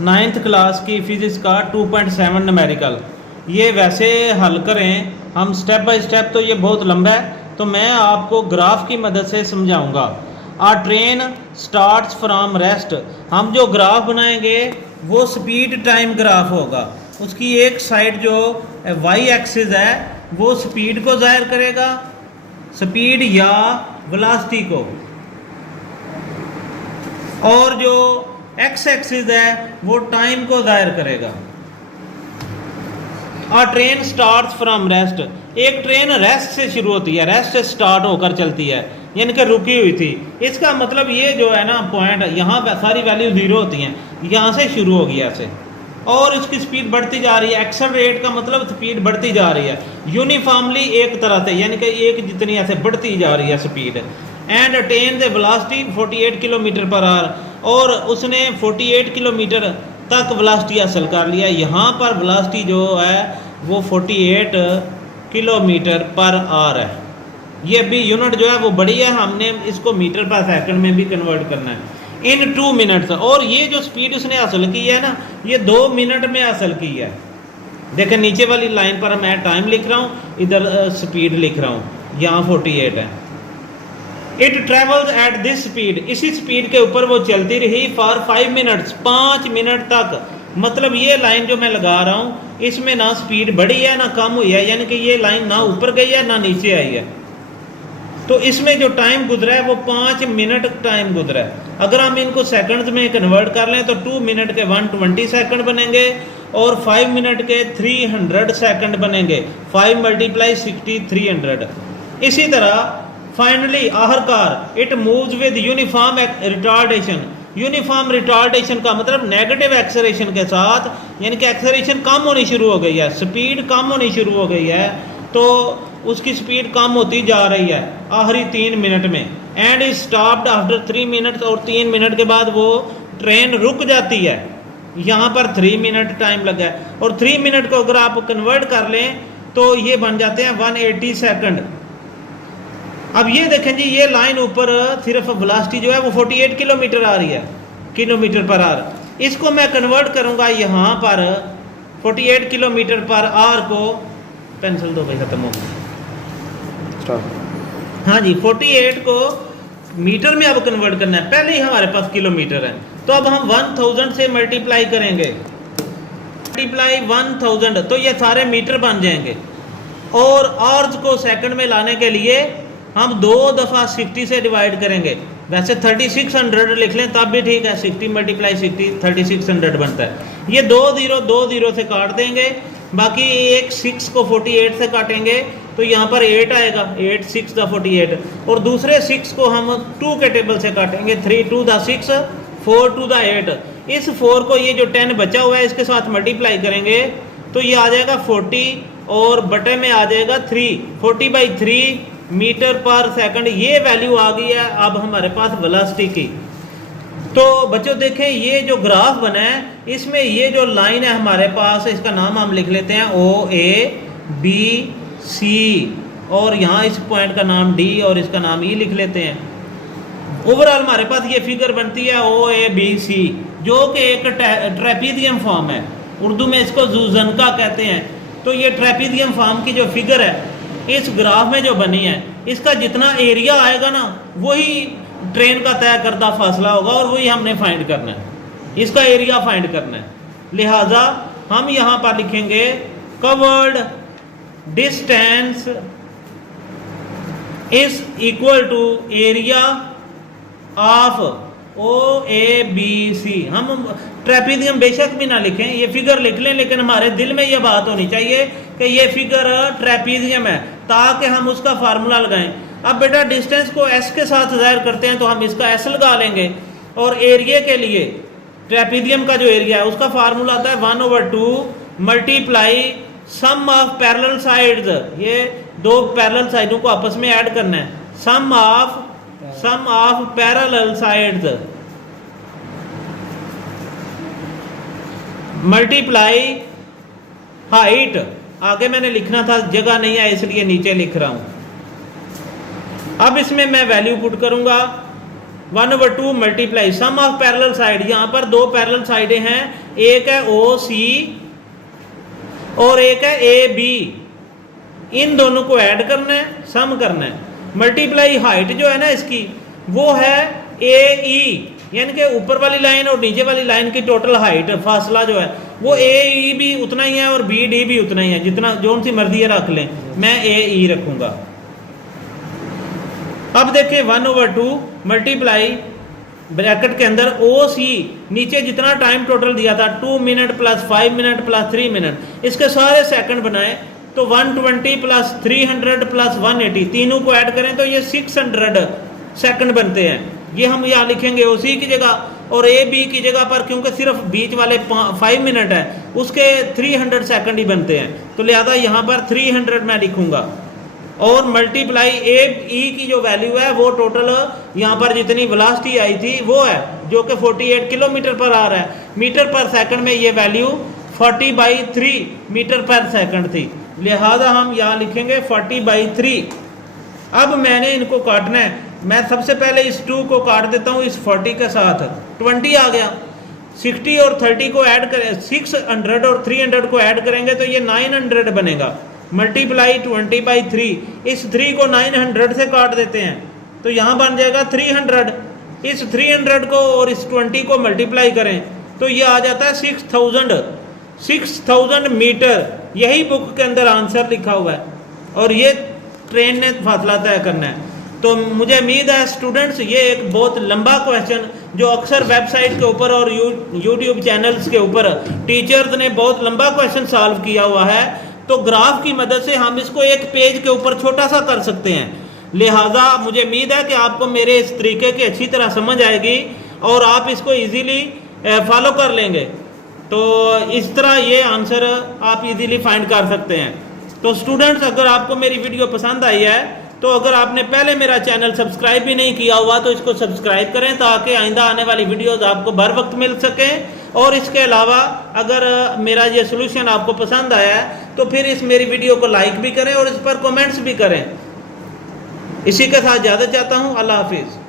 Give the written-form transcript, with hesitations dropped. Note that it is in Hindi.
नाइन्थ क्लास की फिजिक्स का 2.7 न्यूमेरिकल। ये वैसे हल करें हम स्टेप बाय स्टेप, तो ये बहुत लंबा है, तो मैं आपको ग्राफ की मदद से समझाऊंगा। आ ट्रेन स्टार्ट्स फ्रॉम रेस्ट। हम जो ग्राफ बनाएंगे वो स्पीड टाइम ग्राफ होगा। उसकी एक साइड जो वाई एक्सिस है वो स्पीड को जाहिर करेगा, स्पीड या वेलोसिटी को, और जो एक्स एक्सिस है वो टाइम को जाहिर करेगा। आ ट्रेन स्टार्ट्स फ्रॉम रेस्ट। एक ट्रेन रेस्ट से शुरू होती है, रेस्ट से स्टार्ट होकर चलती है, यानी कि रुकी हुई थी। इसका मतलब ये जो है ना पॉइंट, यहाँ पे सारी वैल्यू जीरो होती हैं, यहाँ से शुरू होगी ऐसे, और इसकी स्पीड बढ़ती जा रही है। एक्सेलरेट का मतलब स्पीड बढ़ती जा रही है यूनिफॉर्मली एक तरह से, यानी कि एक जितनी ऐसे बढ़ती जा रही है speed. And attain the velocity 48 kilometre per hour, और उसने 48 किलोमीटर तक वेलोसिटी हासिल कर लिया। यहाँ पर वेलोसिटी जो है वो 48 किलोमीटर पर आवर है। ये भी यूनिट जो है वो बड़ी है, हमने इसको मीटर पर सेकंड में भी कन्वर्ट करना है इन 2 मिनट्स। और ये जो स्पीड उसने हासिल की है ना, ये 2 मिनट में हासिल की है। देखें नीचे वाली लाइन पर मैं टाइम लिख रहा हूँ, इधर स्पीड लिख रहा हूँ, यहाँ 48 है। It travels at this speed, इसी स्पीड के ऊपर वो चलती रही फॉर 5 मिनट्स, 5 मिनट तक। मतलब ये लाइन जो मैं लगा रहा हूँ इसमें ना स्पीड बढ़ी है ना कम हुई है, यानी कि ये लाइन ना ऊपर गई है ना नीचे आई है। तो इसमें जो टाइम गुजरा है वो 5 मिनट टाइम गुजरा है। अगर हम इनको सेकंड्स में कन्वर्ट कर लें तो 2 मिनट के 120 सेकंड बनेंगे और 5 मिनट के 300 सेकंड बनेंगे। 5 × 60 300। इसी तरह फाइनली आखिरकार it moves with uniform retardation. Uniform retardation का मतलब नेगेटिव एक्सेलरेशन के साथ, यानी कि एक्सेलरेशन कम होनी शुरू हो गई है, स्पीड कम होनी शुरू हो गई है, तो उसकी स्पीड कम होती जा रही है आखिरी 3 मिनट में। And is stopped after 3 minute, और 3 मिनट के बाद वो ट्रेन रुक जाती है। यहाँ पर 3 मिनट टाइम लगा है, और 3 मिनट को अगर आप कन्वर्ट कर लें तो ये बन जाते हैं 180 सेकंड। अब ये देखें जी, ये लाइन ऊपर सिर्फ वेलोसिटी जो है वो 48 किलोमीटर आ रही है, किलोमीटर पर आवर। इसको मैं कन्वर्ट करूंगा यहाँ पर 48 किलोमीटर पर आवर को, पेंसिल दो भाई, खत्म हो गया। हाँ जी, 48 को मीटर में अब कन्वर्ट करना है। पहले ही हमारे पास किलोमीटर है, तो अब हम 1000 से मल्टीप्लाई करेंगे, मल्टीप्लाई 1000, तो ये सारे मीटर बन जाएंगे। और आवर्स को सेकंड में लाने के लिए हम 2 दफ़ा 60 से डिवाइड करेंगे। वैसे 3600 लिख लें तब भी ठीक है, 60 × 60 3600 बनता है। ये 2 0 से काट देंगे, बाकी एक 6 को 48 से काटेंगे तो यहाँ पर 8 आएगा, 8 6 × 48, और दूसरे 6 को हम 2 के टेबल से काटेंगे, 3 2 × 6 4 2 × 8। इस 4 को ये जो 10 बचा हुआ है इसके साथ मल्टीप्लाई करेंगे तो ये आ जाएगा 40, और बटे में आ जाएगा 3, 40/3 मीटर पर सेकंड। ये वैल्यू आ गई है अब हमारे पास वेलोसिटी की। तो बच्चों देखें, ये जो ग्राफ बना है इसमें ये जो लाइन है हमारे पास, इसका नाम हम लिख लेते हैं OABC, और यहाँ इस पॉइंट का नाम D और इसका नाम E लिख लेते हैं। ओवरऑल हमारे पास ये फिगर बनती है OABC, जो कि एक ट्रेपीजियम फॉर्म है, उर्दू में इसको जुजनका कहते हैं। तो ये ट्रेपीजियम फॉर्म की जो फिगर है इस ग्राफ में जो बनी है, इसका जितना एरिया आएगा ना वही ट्रेन का तय करदा फासला होगा, और वही हमने फाइंड करना है, इसका एरिया फाइंड करना है। लिहाजा हम यहाँ पर लिखेंगे covered distance is equal to area of OABC। हम ट्रेपीजियम बेशक भी ना लिखें, ये फिगर लिख लें, लेकिन हमारे दिल में ये बात होनी चाहिए कि ये फिगर ट्रेपीजियम है, ताकि हम उसका फार्मूला लगाएं। अब बेटा डिस्टेंस को S के साथ जाहिर करते हैं तो हम इसका S लगा लेंगे, और एरिया के लिए ट्रेपीजियम का जो एरिया है उसका फार्मूला आता है 1/2 multiply sum of parallel sides. ये 2 पैरेलल साइडों को आपस में ऐड करना है, sum of parallel sides multiply height. आगे मैंने लिखना था, जगह नहीं है इसलिए नीचे लिख रहा हूं। अब इसमें मैं वैल्यू पुट करूंगा 1/2 multiply sum of parallel side. यहाँ पर 2 पैरेलल साइडें हैं, एक है ओ सी और एक है ए बी। इन दोनों को ऐड करना है, सम करना है, मल्टीप्लाई हाइट जो है ना इसकी वो है ए ई, यानी कि ऊपर वाली लाइन और नीचे वाली लाइन की टोटल हाइट फासला जो है वो ए ई भी उतना ही है और बी डी भी उतना ही है, जितना जो सी मर्जी है रख लें, मैं ए ई रखूंगा। अब देखिए 1/2 मल्टीप्लाई ब्रैकेट के अंदर ओ सी, नीचे जितना टाइम टोटल दिया था 2 minute plus 5 minute plus 3 minute, इसके सारे सेकंड बनाए तो 120 प्लस 300 प्लस 180, तीनों को ऐड करें तो ये 600 सेकंड बनते हैं। ये हम यहाँ लिखेंगे ओ सी की जगह, और ए बी की जगह पर क्योंकि सिर्फ बीच वाले 5 मिनट है उसके 300 सेकंड ही बनते हैं, तो लिहाजा यहाँ पर 300 मैं लिखूंगा। और मल्टीप्लाई ए ई की जो वैल्यू है वो टोटल यहाँ पर जितनी वेलोसिटी आई थी वो है, जो कि 48 किलोमीटर पर आ रहा है, मीटर पर सेकंड में ये वैल्यू 40/3 मीटर पर सेकंड थी, लिहाजा हम यहाँ लिखेंगे 40/3। अब मैंने इनको काटना है, मैं सबसे पहले इस 2 को काट देता हूँ इस 40 के साथ, 20 आ गया। 60 और 30 को ऐड करें, 600 और 300 को ऐड करेंगे तो ये 900 बनेगा। मल्टीप्लाई 20/3, इस 3 को 900 से काट देते हैं तो यहाँ बन जाएगा 300। इस 300 को और इस 20 को मल्टीप्लाई करें तो ये आ जाता है 6000 मीटर। यही बुक के अंदर आंसर लिखा हुआ है और ये ट्रेन ने फासला तय करना है। तो मुझे उम्मीद है स्टूडेंट्स ये एक बहुत लंबा क्वेश्चन जो अक्सर वेबसाइट के ऊपर और यूट्यूब चैनल्स के ऊपर टीचर्स ने बहुत लंबा क्वेश्चन सॉल्व किया हुआ है, तो ग्राफ की मदद से हम इसको एक पेज के ऊपर छोटा सा कर सकते हैं। लिहाजा मुझे उम्मीद है कि आपको मेरे इस तरीके की अच्छी तरह समझ आएगी और आप इसको इजीली फॉलो कर लेंगे। तो इस तरह ये आंसर आप इजीली फाइंड कर सकते हैं। तो स्टूडेंट्स अगर आपको मेरी वीडियो पसंद आई है तो अगर आपने पहले मेरा चैनल सब्सक्राइब भी नहीं किया हुआ तो इसको सब्सक्राइब करें ताकि आइंदा आने वाली वीडियोस आपको बर वक्त मिल सकें। और इसके अलावा अगर मेरा ये सोल्यूशन आपको पसंद आया है तो फिर इस मेरी वीडियो को लाइक भी करें और इस पर कमेंट्स भी करें। इसी के साथ इजाज़त चाहता हूँ। अल्लाह हाफिज़।